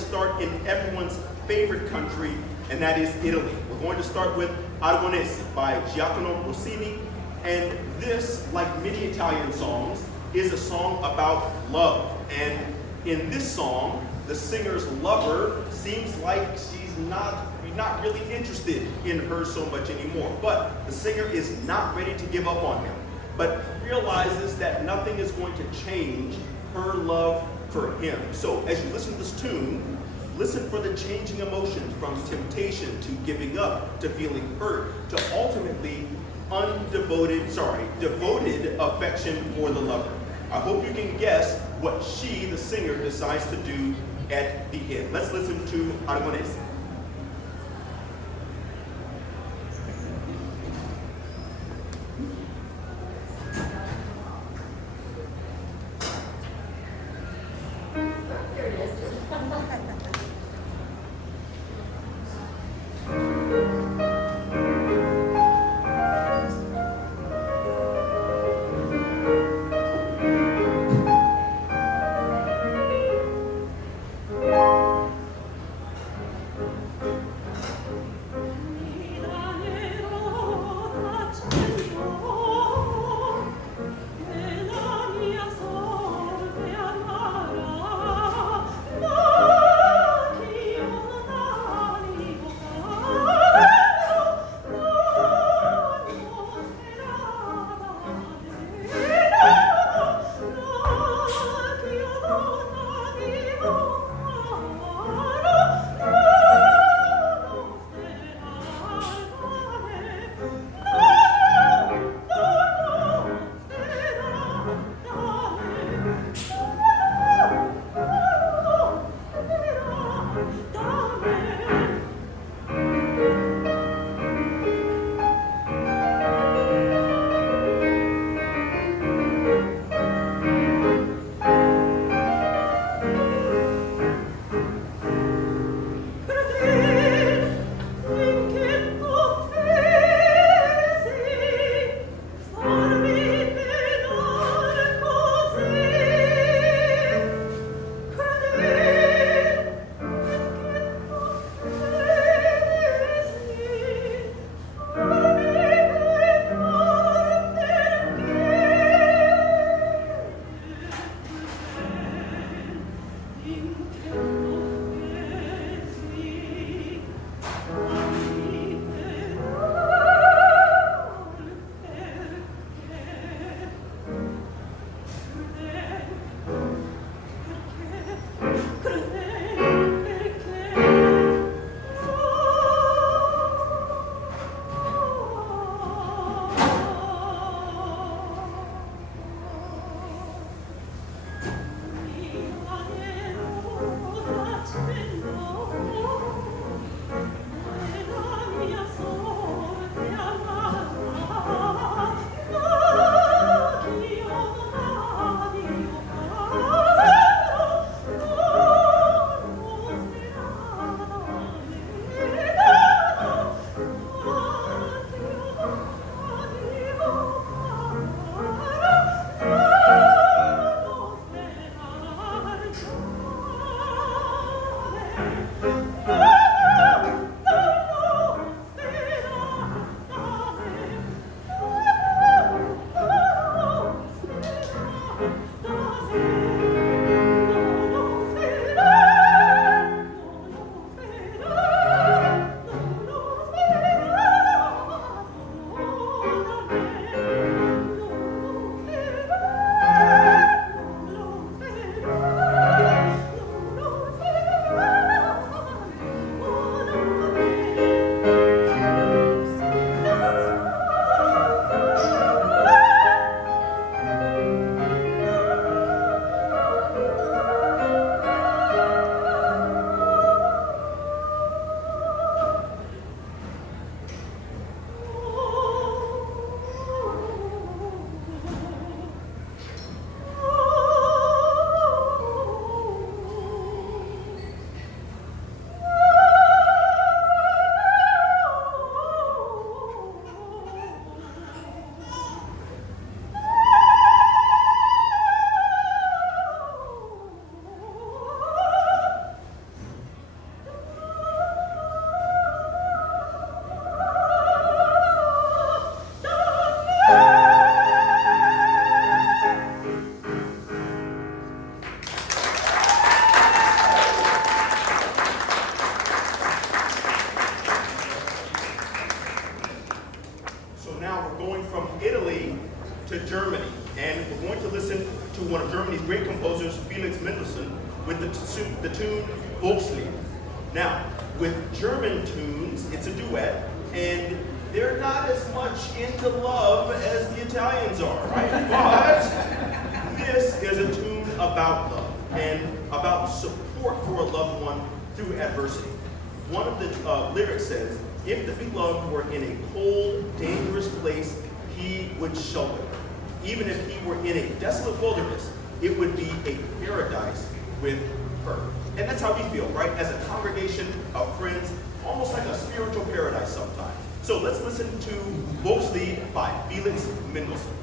start in everyone's favorite country, and that is Italy. We're going to start with Aragonese by Giacomo Rossini, and this, like many Italian songs, is a song about love. And in this song, the singer's lover seems like she's not really interested in her so much anymore. But the singer is not ready to give up on him, but realizes that nothing is going to change her love for him. So as you listen to this tune, listen for the changing emotions from temptation to giving up, to feeling hurt, to ultimately devoted affection for the lover. I hope you can guess what she, the singer, decides to do at the end. Let's listen to Aragonese. with the tune Volkslied. Now, with German tunes, it's a duet, and they're not as much into love as the Italians are, right? But this is a tune about love and about support for a loved one through adversity. One of the lyrics says, "If the beloved were in a cold, dangerous place, he would shelter. Even if he were in a desolate wilderness, it would be a paradise with her." And that's how we feel, right? As a congregation of friends, almost like a spiritual paradise sometimes. So let's listen to Volkslied by Felix Mendelssohn.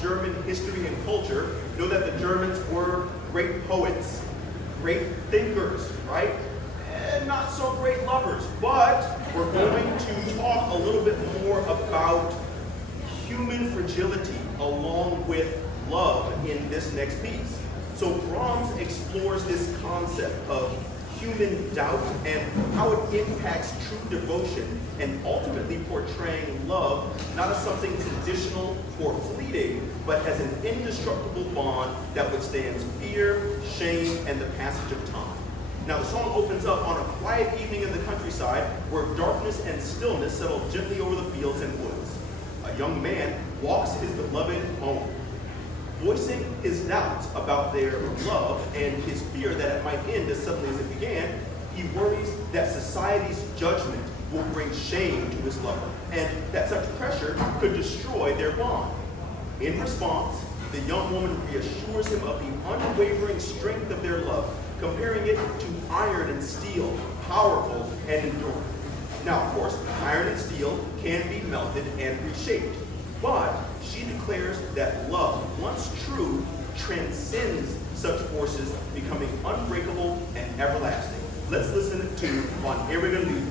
German history and culture know that the Germans were great poets, great thinkers, right? And not so great lovers. But we're going to talk a little bit more about human fragility along with love in this next piece. So Brahms explores this concept of human doubt and how it impacts true devotion, and ultimately portraying love not as something conditional or fleeting, but as an indestructible bond that withstands fear, shame, and the passage of time. Now the song opens up on a quiet evening in the countryside where darkness and stillness settle gently over the fields and woods. A young man walks his beloved home, voicing his doubts about their love and his fear that it might end as suddenly as it began. He worries that society's judgment will bring shame to his lover, and that such pressure could destroy their bond. In response, the young woman reassures him of the unwavering strength of their love, comparing it to iron and steel, powerful and enduring. Now, of course, iron and steel can be melted and reshaped, but she declares that love, once true, transcends such forces, becoming unbreakable and everlasting. Let's listen to Von Ewiger Liebe.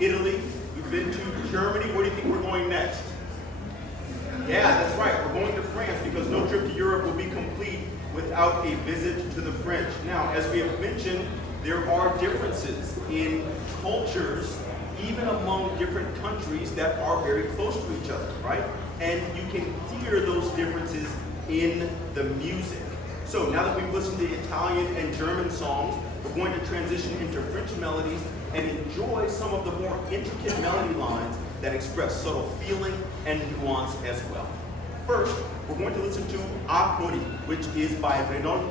Italy. We've been to Germany. Where do you think we're going next? Yeah, that's right. We're going to France because no trip to Europe will be complete without a visit to the French. Now, as we have mentioned, there are differences in cultures, even among different countries that are very close to each other, right? And you can hear those differences in the music. So now that we've listened to Italian and German songs, we're going to transition into French melodies and enjoy some of the more intricate melody lines that express subtle feeling and nuance as well. First, we're going to listen to A Priori, which is by Hamner.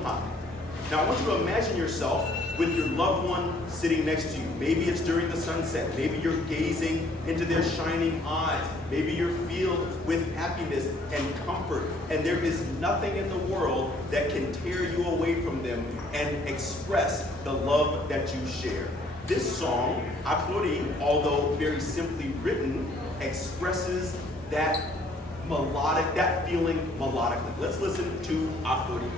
Now I want you to imagine yourself with your loved one sitting next to you. Maybe it's during the sunset. Maybe you're gazing into their shining eyes. Maybe you're filled with happiness and comfort. And there is nothing in the world that can tear you away from them and express the love that you share. This song, A Priori, although very simply written, expresses that feeling melodically. Let's listen to A Priori.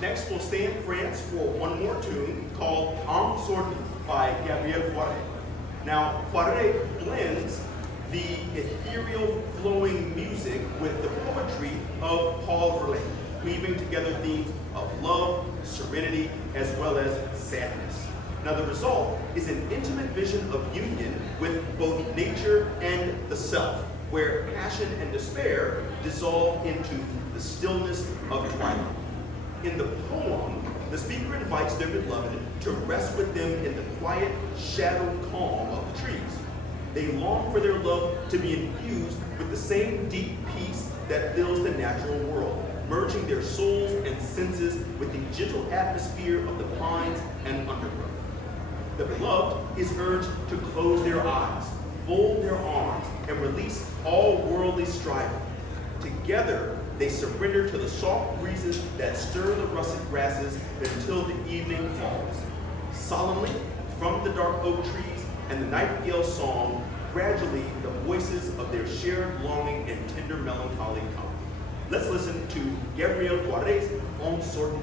Next, we'll stay in France for one more tune called En Sortie by Gabriel Fauré. Now, Fauré blends the ethereal flowing music with the poetry of Paul Verlaine, weaving together themes of love, serenity, as well as sadness. Now, the result is an intimate vision of union with both nature and the self, where passion and despair dissolve into the stillness of twilight. In the poem, the speaker invites their beloved to rest with them in the quiet, shadowed calm of the trees. They long for their love to be infused with the same deep peace that fills the natural world, merging their souls and senses with the gentle atmosphere of the pines and undergrowth. The beloved is urged to close their eyes, fold their arms, and release all worldly striving. Together, they surrender to the soft breezes that stir the russet grasses until the evening falls. Solemnly, from the dark oak trees and the nightingale's song, gradually the voices of their shared longing and tender melancholy come. Let's listen to Gabriel Juarez on Sordo.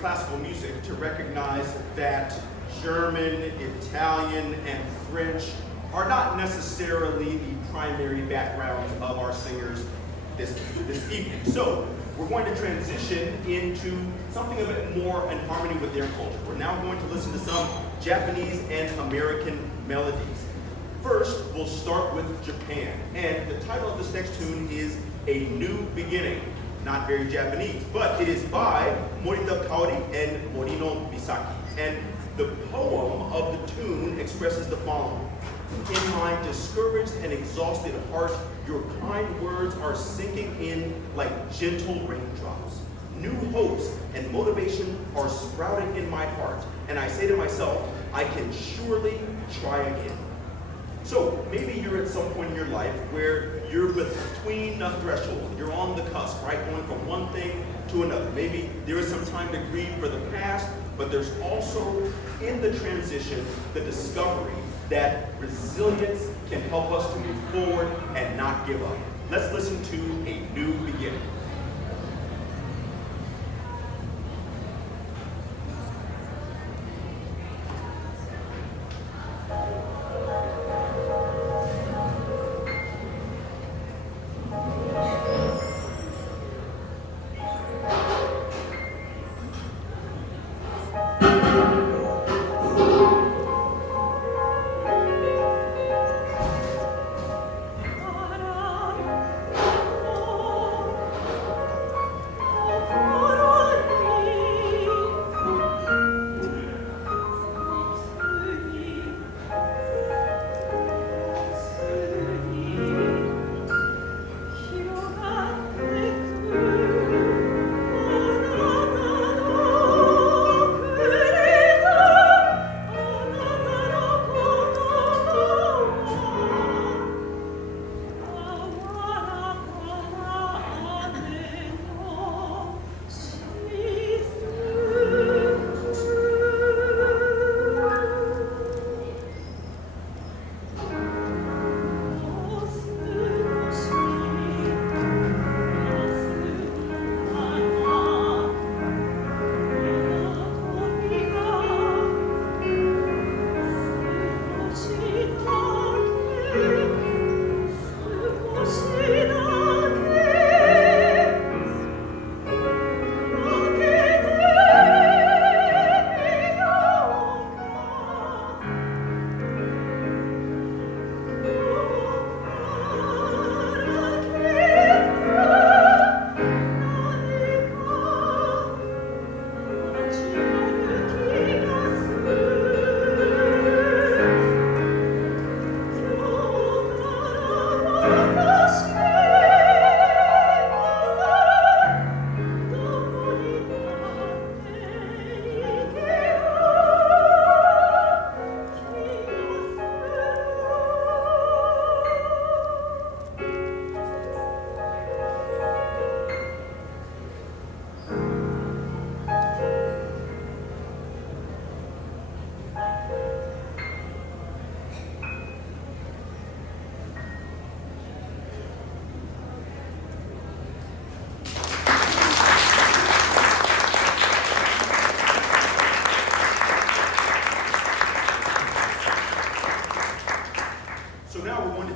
Classical music to recognize that German, Italian, and French are not necessarily the primary backgrounds of our singers this evening. So we're going to transition into something a bit more in harmony with their culture. We're now going to listen to some Japanese and American melodies. First, we'll start with Japan, and the title of this next tune is A New Beginning. Not very Japanese, but it is by Morita Kaori and Morino Misaki. And the poem of the tune expresses the following. In my discouraged and exhausted heart, your kind words are sinking in like gentle raindrops. New hopes and motivation are sprouting in my heart, and I say to myself, I can surely try again. So maybe you're at some point in your life where you're between a threshold. You're on the cusp, right? Going from one thing to another. Maybe there is some time to grieve for the past, but there's also in the transition the discovery that resilience can help us to move forward and not give up. Let's listen to A New Beginning.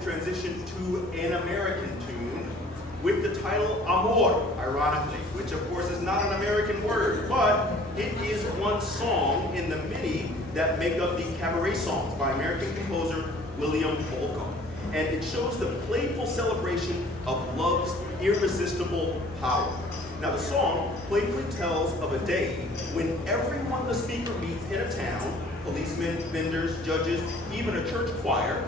Transition to an American tune with the title Amor, ironically, which of course is not an American word, but it is one song in the many that make up the cabaret songs by American composer William Bolcom. And it shows the playful celebration of love's irresistible power. Now the song playfully tells of a day when everyone the speaker meets in a town, policemen, vendors, judges, even a church choir,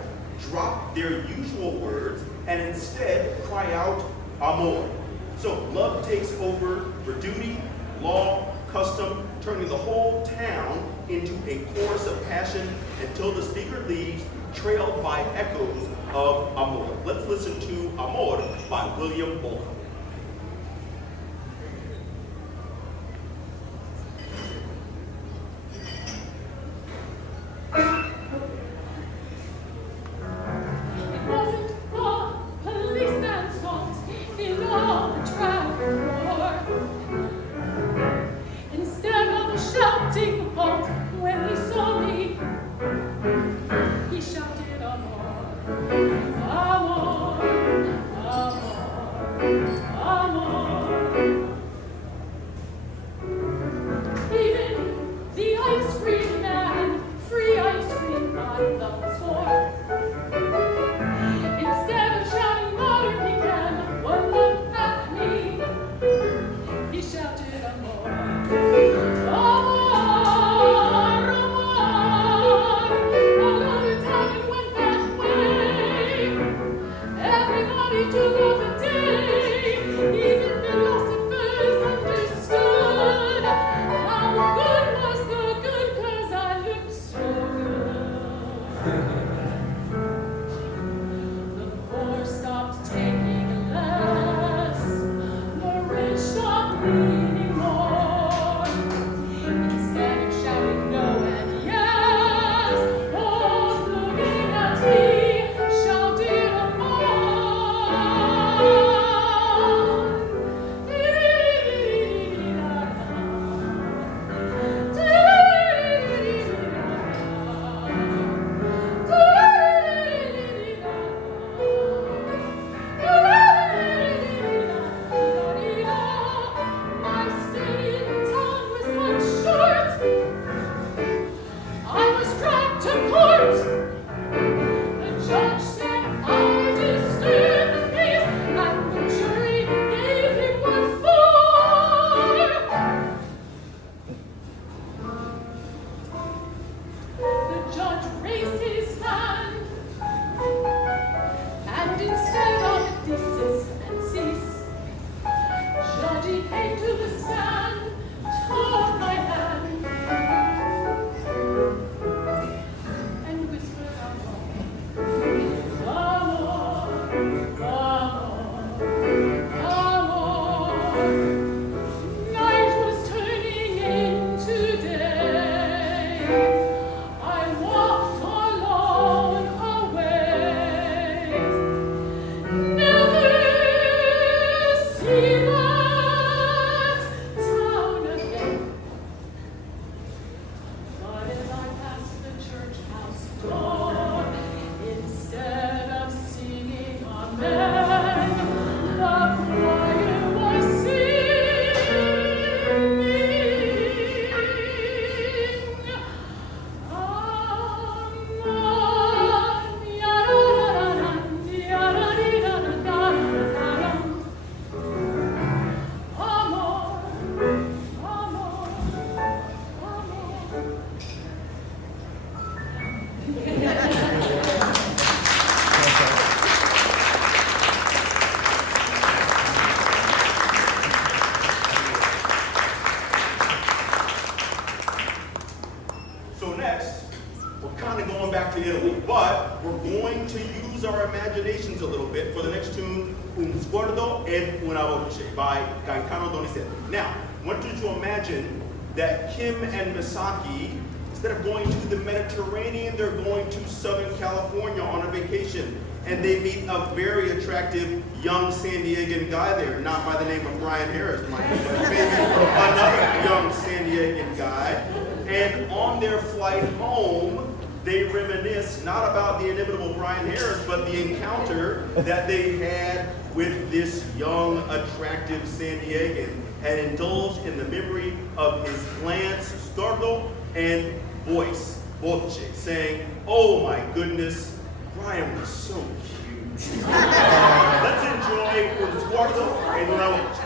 drop their usual words and instead cry out, amor. So love takes over for duty, law, custom, turning the whole town into a chorus of passion until the speaker leaves, trailed by echoes of amor. Let's listen to Amor by William Bolcom. He shouted, amor, amor, amor. imaginations a little bit for the next tune, Un sguardo ed una voce by Gaetano Donizetti. Now, I want you to imagine that Kim and Misaki, instead of going to the Mediterranean, they're going to Southern California on a vacation. And they meet a very attractive young San Diegan guy there, not by the name of Brian Harris, mind you, but maybe another young San Diegan guy. And on their flight home, they reminisce not about the inimitable Brian Harris, but the encounter that they had with this young, attractive San Diegan, and indulge in the memory of his glance, sguardo, and voice, voce, saying, "Oh my goodness, Brian was so cute." Let's enjoy Un sguardo ed una voce.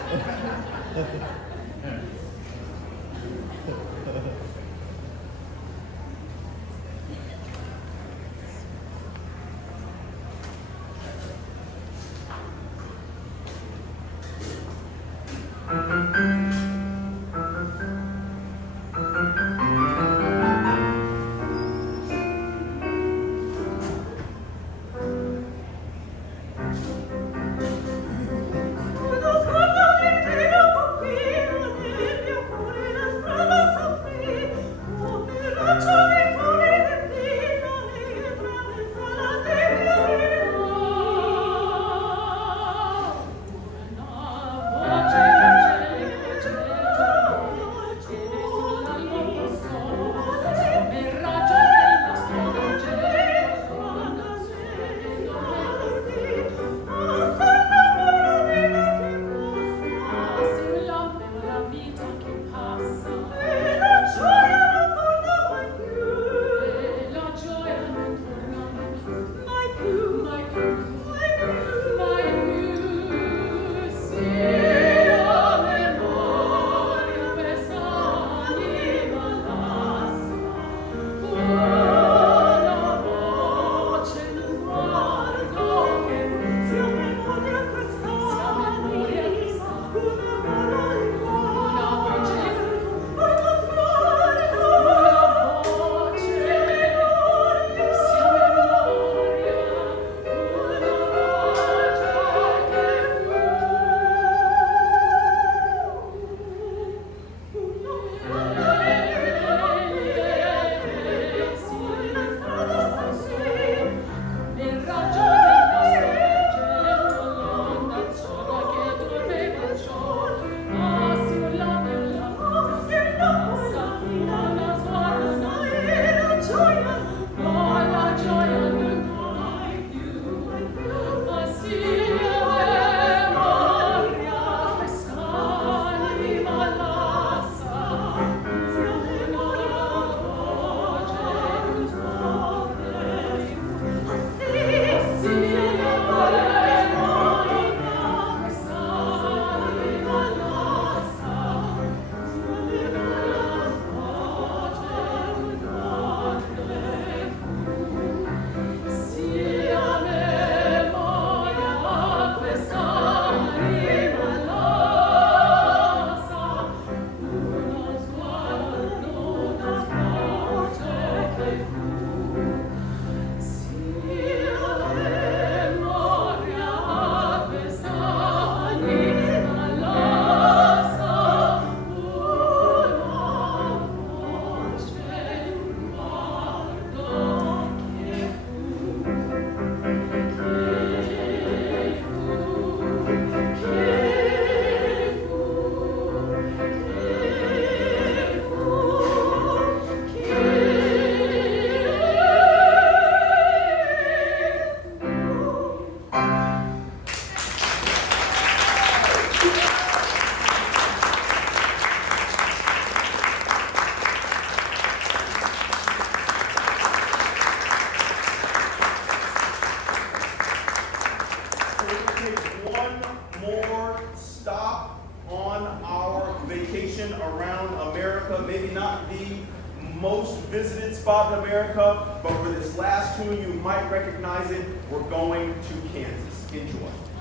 most visited spot in America, but for this last tune, you might recognize it. We're going to Kansas. Enjoy.